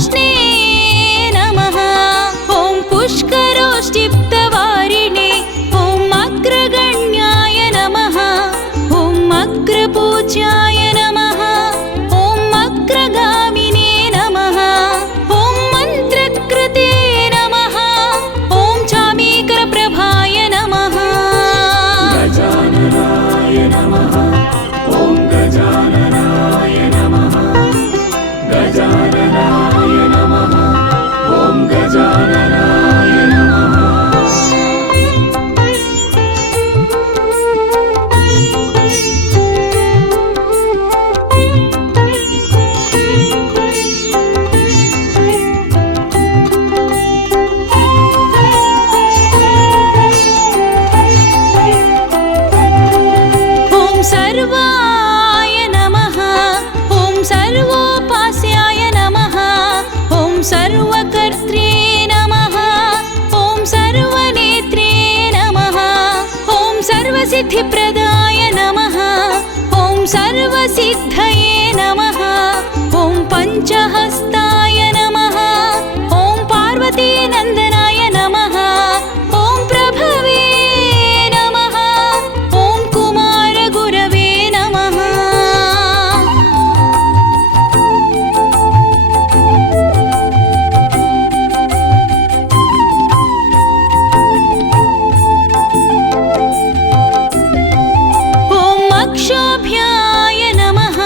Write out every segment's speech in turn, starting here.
पूष्णे नमः। ॐ पुष्करोष्टिप्तवारिणे ॐ अग्रगण्याय नमः। ॐ अग्रपूज्याय नमः। ॐ अग्रगामिने नमः। ॐ मन्त्रकृते नमः। ॐ चामीकरप्रभाय नमः। गजाननाय नमः। ॐ गजाननाय नमः। गजाननाय नमः। ॐ गजाननाय नमः। ॐ सर्वाय नमः। ॐ सर्वोपास्याय नमः। ॐ सर्वकर्त्रे नमः। ॐ सर्वनेत्रे नमः। ॐ सर्वसिद्धिप्रदाय नमः। ॐ सर्वसिद्धये नमः। ॐ पञ्चहस्ताय नमः। ॐ पार्वतीनन्दनाय नमः। ॐ प्रभवे नमः। ॐ कुमारगुरवे नमः। ॐ अक्षोभ्याय नमः।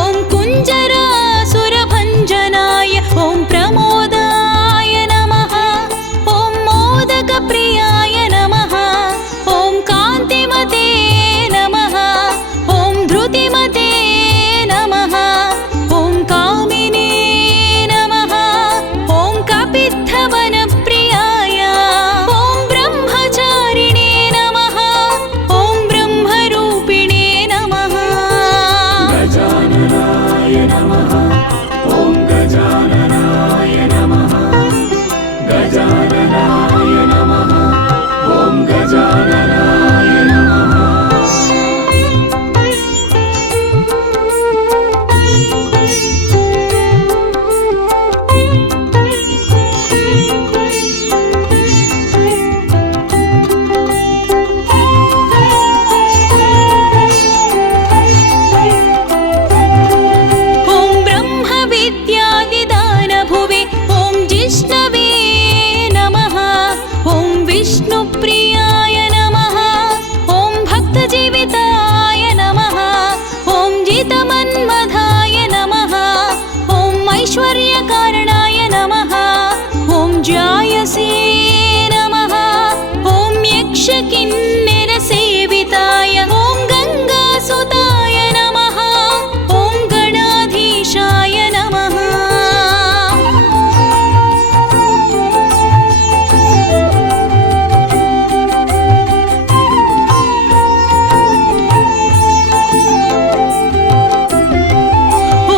ॐ कुञ्जरासुरभञ्जनाय ॐ प्रमोदाय नमः। ॐ मोदकप्रियाय नमः। ॐ कान्तिमते नमः। ॐ धृतिमते नमः। ॐ कामिने नमः। ॐ कपित्थवनप्रियाय ॐ ब्रह्मचारिणे नमः। ॐ ब्रह्मरूपिणे नमः। गजाननाय नमः। ॐ गजाननाय नमः। गजाननाय नमः। ॐ गजाननाय नमः। ॐ ब्रह्मविद्यादिदानभुवे ॐ जिष्णवे नमः। ॐ विष्णुप्रियाय नमः। ॐ भक्तजीविताय नमः। ॐ जितमन्मथाय नमः। ॐ ऐश्वर्यकारणाय नमः। ॐ जायसे नमः। ॐ यक्षकिन्नरसेविताय ॐ गङ्गासुताय नमः। ॐ गणाधीशाय नमः।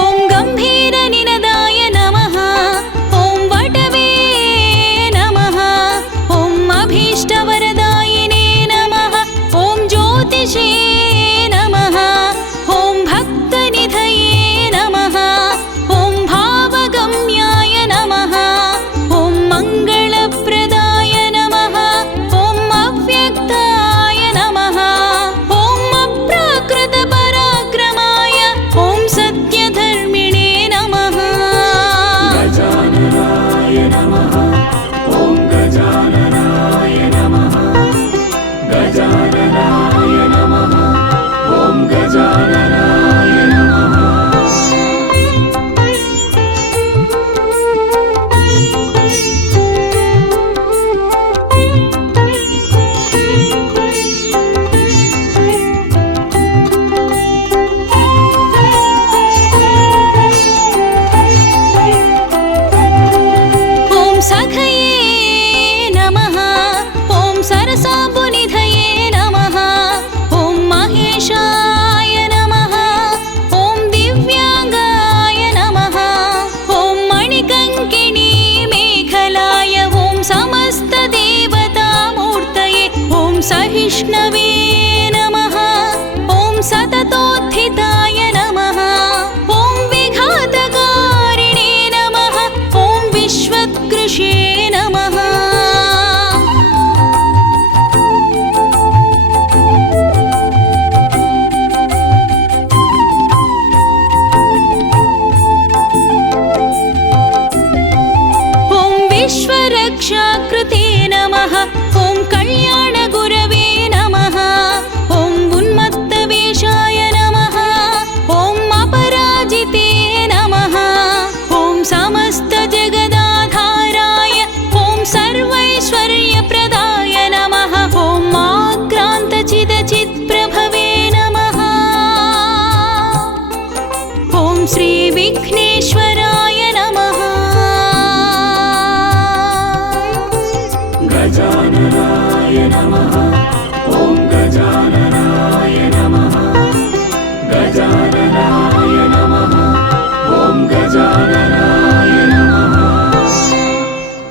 ॐ गम्भीरनिनदाय नमः। वृक्षाकृते